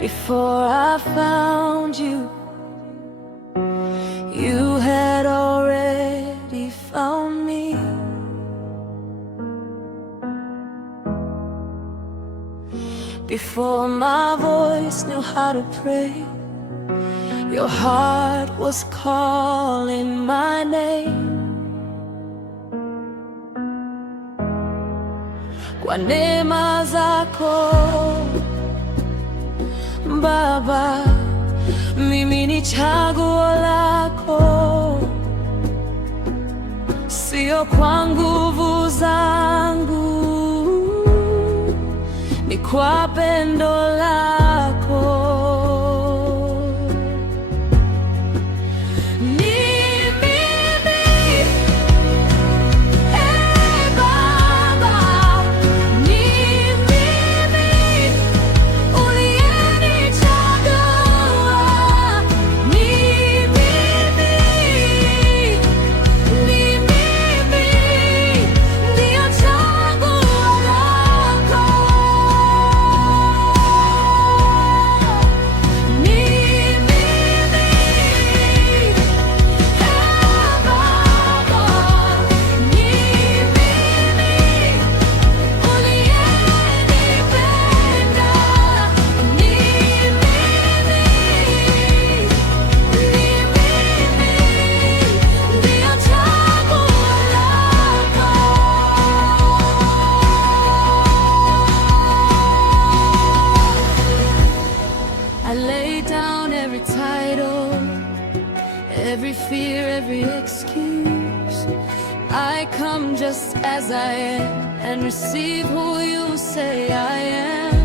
Before I found you, you had already found me. Before my voice knew how to pray, your heart was calling my name. Kwa neema zako Baba, mimi ni chaguo lako, sio kwa nguvu zangu, ni kwa pendo lako. I lay down every title, every fear, every excuse. I come just as I am and receive who you say I am.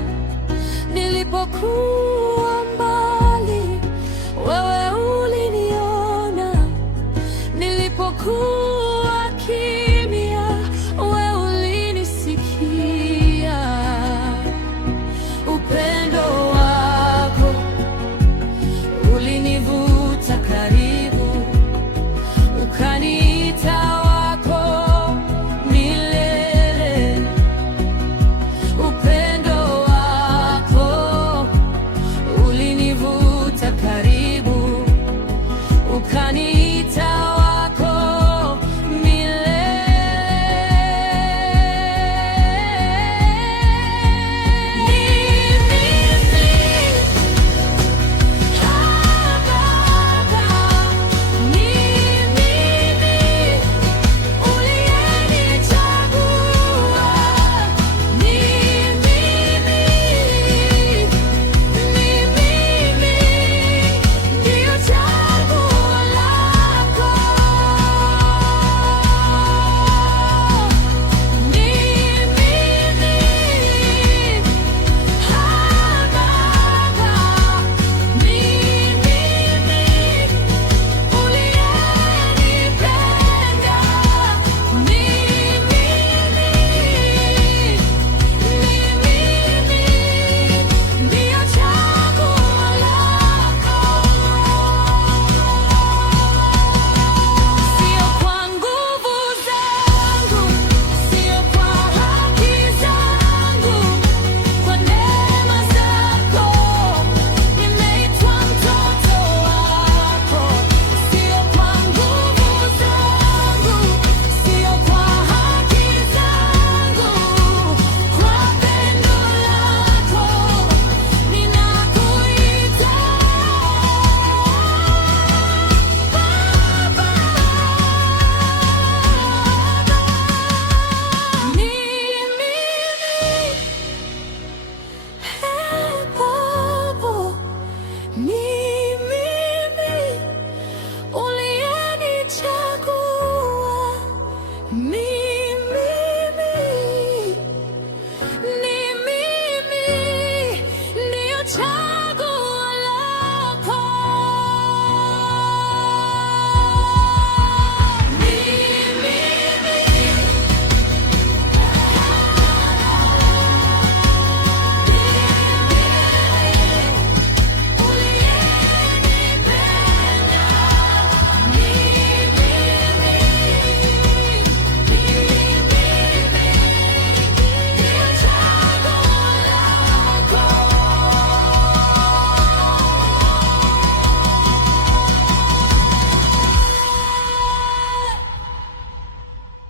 Nilipokuwa